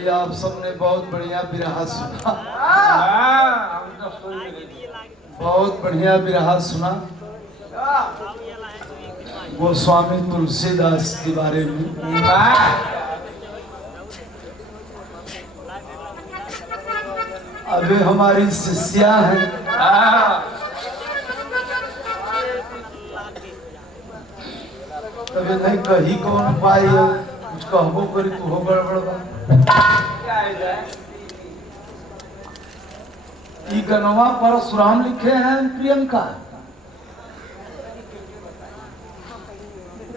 जी आप सबने बहुत बढ़िया बिरहा सुना, बहुत बढ़िया बिरहा सुना गोस्वामी तुलसीदास के बारे में। अभी हमारी शिष्या है, तभी नहीं कही कौन पाई कुछ कहबो करी तू हो गड़बड़ गनवा परशुराम लिखे हैं प्रियंका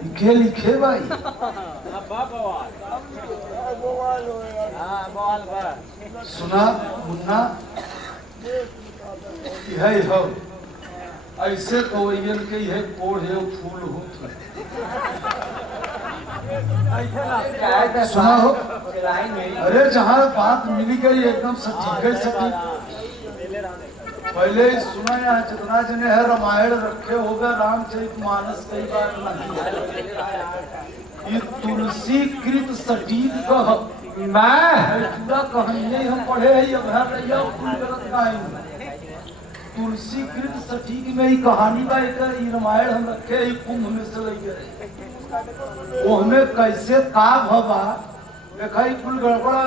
लिखे लिखे भाई सुना मुन्ना यही हो ऐसे कोयन के यह कोढ़ है फूल हो सुना हो। अरे जहाँ बात मिली गई एकदम सटीक है सटीक। पहले ही सुना यहाँ जितना जने है रामायण रखे होगा रामचरितमानस कई बार नहीं ये तुलसी कृत सटीक कह पूरा कहानी हम पढ़े है तुलसी कृत सटीक में ही कहानी का एक रामायण हम रखे ही कुंभ में से लगे वो हमें कैसे का भवा देखा कुल गड़बड़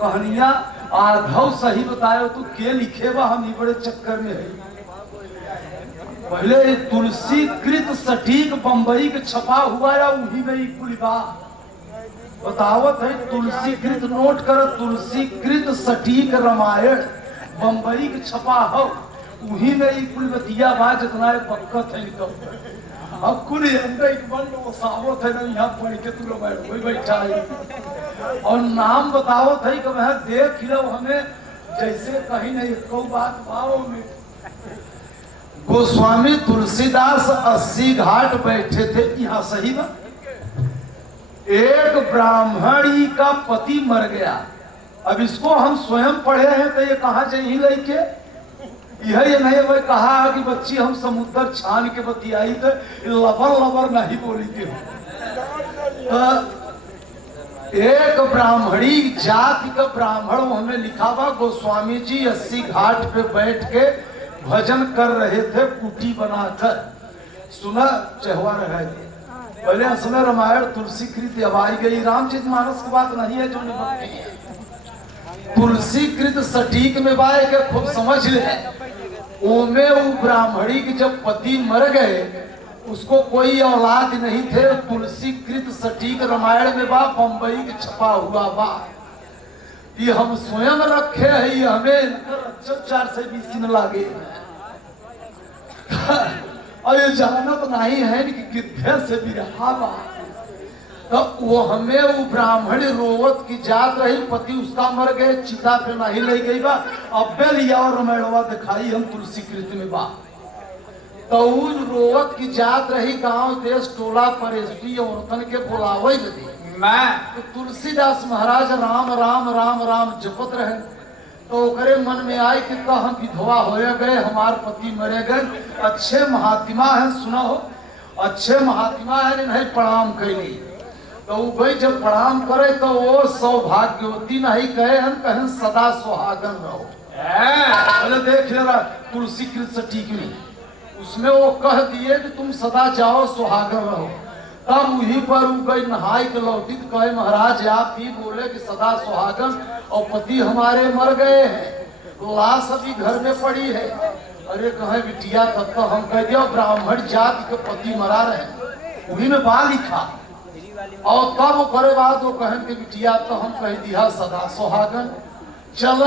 कहानियां आधव सही बताए तो के लिखे बा हम बड़े चक्कर में है। पहले तुलसी कृत सटीक बम्बई के छपा हुआ या उन्हीं में ही कुल बतावत है तुलसी कृत नोट कर तुलसी कृत सटीक रामायण बम्बई के छपा हो उन्हीं में ही कुल बतिया बा जितना बक्कत है तो अब कुल सावत है ना यहाँ पढ़ के तू रामायण बैठा है और नाम बताओ थे कि वह देख लो हमें जैसे कहीं नहीं को बात भाव में गोस्वामी तुलसीदास 80 घाट बैठे थे यहाँ सही ना एक ब्राह्मणी का पति मर गया। अब इसको हम स्वयं पढ़े हैं तो ये कहाँ चाहिए लेके यह नहीं मैं कहा कि बच्ची हम समुद्र छान के बतियाई तो लबर लबर नहीं बोली के एक ब्राह्मणी जाति का ब्राह्मण हमें लिखा हुआ गोस्वामी जी 80 घाट पे बैठ के भजन कर रहे थे कुटी बनाकर सुना चहवा रहे थे। पहले समय रामायण तुलसी कृत अब आई गई रामचरितमानस की बात नहीं है जो तुलसी कृत सटीक में बाए के खूब समझ ले ओमे वो ब्राह्मणी के जब पति मर गए उसको कोई औलाद नहीं थे तुलसी कृत सटीक रामायण में बा बम्बई के छपा हुआ बा ये हम स्वयं रखे है ये हमें 4 से 20 दिन लागे और ये जानत नहीं है कि कितने से भी रहा बा तो वो हमें वो ब्राह्मण रोवत की जात रही पति उसका मर गए चिता पे नहीं ले गई बा अब लिया और रामायणवा दिखाई हम तुलसी कृत में बा तो रोवत की जात रही गांव देश टोला परेशी औरतन के बुलावे मैं तो तुलसीदास महाराज राम राम राम राम जपत रहे तो करे मन में आए कि तो हम विधवा हो गए हमार पति मरे गए अच्छे महात्मा है सुना हो अच्छे महात्मा है नहीं प्रणाम कैली तो भाई जब प्रणाम करे तो वो सौभाग्यवती नहीं कहे हम कहें सदा सुहागन रहो। बोले देख ले तुलसी कृत सटीक में उसमें वो कह दिए कि तुम सदा जाओ सुहागन रहो। तब वहीं पर गई नहाई के लौटी कहे महाराज आप ही बोले कि सदा सुहागन और पति हमारे मर गए हैं लाश अभी घर में पड़ी है। अरे कहे बिटिया तब तो हम कह दिया ब्राह्मण जाति के पति मरा रहे वही में बा लिखा और तब वो करे बाद वो कहन के बिटिया तो हम कह दिया सदा सुहागन चल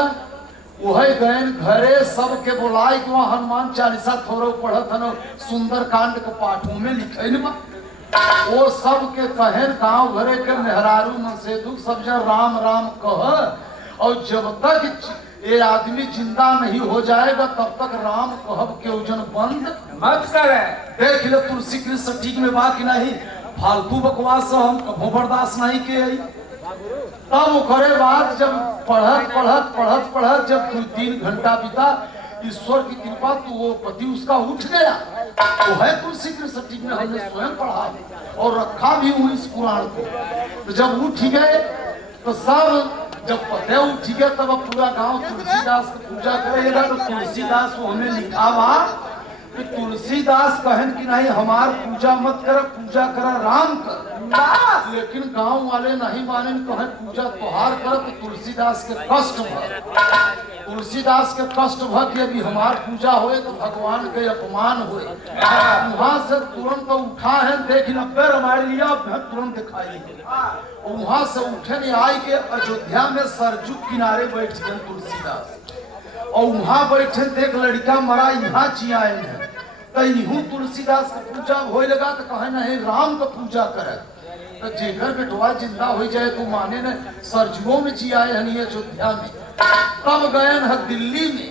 वही गए घरे सबके बुलाई कि वहाँ हनुमान चालीसा थोड़ो पढ़त हन सुंदर कांड के पाठों में लिखे न वो सब के कहन गांव घरे के मेहरारू मन से दुख सब जन राम राम कह और जब तक ये आदमी जिंदा नहीं हो जाएगा तब तक राम कहब के उजन बंद मत करे। देख ले तुलसी कृत सटीक में बाकी नहीं फालतू बकवास हम कभो बर्दाश्त नहीं के तब वो करे बाद जब पढ़त जब 2-3 घंटा बीता ईश्वर की कृपा तो वो पति उसका उठ गया वो है तुलसी कृत सटीक में हमने स्वयं पढ़ा और रखा भी हुई इस पुराण को। तो जब उठ गए तो सब जब पते उठी गया तब पूरा गांव तुलसीदास की पूजा करेगा। तो तुलसीदास वो हमें लिखा हुआ कि तुलसीदास कहन कि नहीं हमार पूजा मत कर, पूजा करा राम कर। लेकिन गांव वाले नहीं माने, कहे पूजा तोहार कर। तो तुलसीदास के कष्ट भ, तुलसीदास के कष्ट भ कि अभी हमार पूजा होए तो भगवान के अपमान होए। वहां से तुरंत उठा है, देख नब्बे रामायण लिया तुरंत दिखाई। वहां से उठे आई के अयोध्या में सरजू किनारे बैठ गए तुलसीदास। और वहां बैठे देख लड़का मरा यहाँ चियाए है। तो यूं तुलसीदास की पूजा होए लगा तो कहे नहीं राम का पूजा करे। तो जेकर बेटवा जिंदा हो जाए तो माने न सरजुओं में चियाए हनी अयोध्या में। तब गए है दिल्ली में।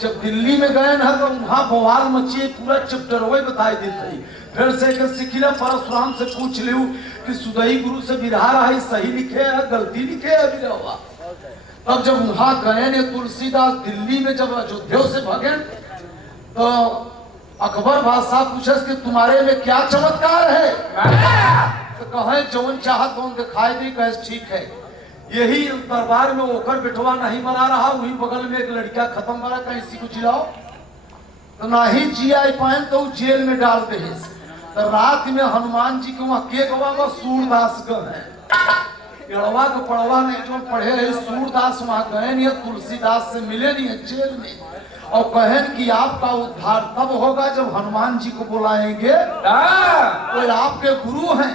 जब दिल्ली में गए है तो वहां बवाल मचिए, पूरा चैप्टर वही बताई देते। फिर से सिखिला परशुराम से पूछ लियो कि सुदई गुरु से बिरहा रहा है, सही लिखे है गलती लिखे है बिरहवा। तब जब वहां गए ने तुलसीदास दिल्ली में, जब अयोध्या से भगे तो अकबर बादशाह पूछे कि तुम्हारे में क्या चमत्कार है। तो कहे जौन चाहत तौन दिखाई दी। कहे ठीक है। यही दरबार में ओकर बिठवा नहीं मरा रहा, वही बगल में एक लड़का खत्म मरा, कहीं इसी को जिलाओ। तो नहीं जिया पाए तो जेल में डाल दे। तो रात में हनुमान जी के वहां के गवा सूरदास गए एड़वा के पड़वा ने जो पढ़े है सूरदास वहां गए नहीं, तुलसीदास से मिले नहीं है जेल में। और कहन कि आपका उद्धार तब होगा जब हनुमान जी को बुलाएंगे। तो आपके गुरु हैं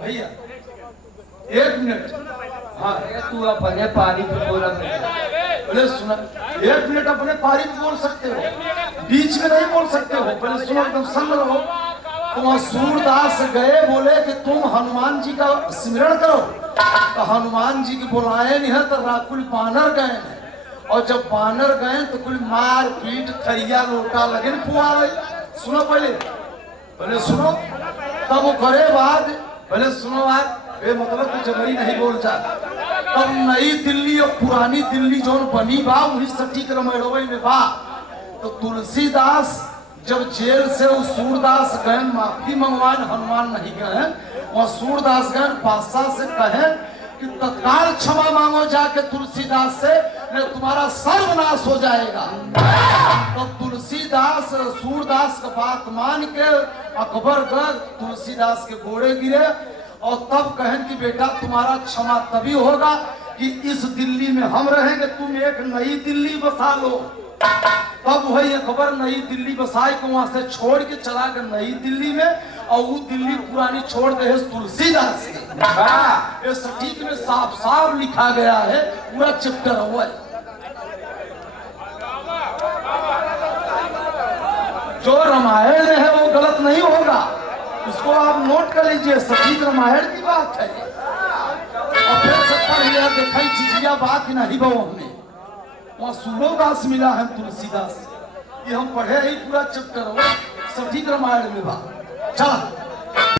भैया। एक मिनट, हाँ तू अपने पारी पे बोला। पहले सुना, एक मिनट अपने पारी पे बोल सकते हो, बीच में नहीं बोल सकते हो। पहले सुनो, एकदम संग रहो। तो वहां सूरदास गए, बोले कि तुम हनुमान जी का स्मरण करो। तो हनुमान जी की बुलाए नहीं है तो राकुल बानर गए हैं। और जब बानर गए तो कुल मार पीट थरिया लोटा लगे पुआरे। सुनो पहले सुनो, तब वो करे बाद पहले सुनो बात मतलब तो जबरी नहीं बोल जा। तब नई दिल्ली और पुरानी दिल्ली जो बनी बा वही सटीक रमेड़ोई में बा। तो तुलसीदास जब जेल से उस सूरदास गए माफी मंगवान, हनुमान नहीं गए वहां सूरदास गए बादशाह से कहे कि तत्काल क्षमा मांगो जाके तुलसीदास से, नहीं तुम्हारा सर्वनाश हो जाएगा। तो तुलसीदास सूरदास का बात मान के अकबर गए तुलसीदास के घोड़े गिरे। और तब कहन कि बेटा तुम्हारा क्षमा तभी होगा कि इस दिल्ली में हम रहेंगे, तुम एक नई दिल्ली बसा लो। तब वही अकबर नई दिल्ली बसाई को वहां से छोड़ के चला गया नई दिल्ली में। और वो दिल्ली पुरानी छोड़ दे तुलसीदास के। ये सटीक में साफ साफ लिखा गया है, पूरा चैप्टर हुआ है। जो रामायण में है वो गलत नहीं होगा, उसको आप नोट कर लीजिए, सटीक रामायण की बात है। और फिर सकता है देखा चिचिया बात नहीं बहु हमें वहां सूरदास मिला है तुलसीदास। ये हम पढ़े ही पूरा चैप्टर हो सटीक रामायण में बात। चला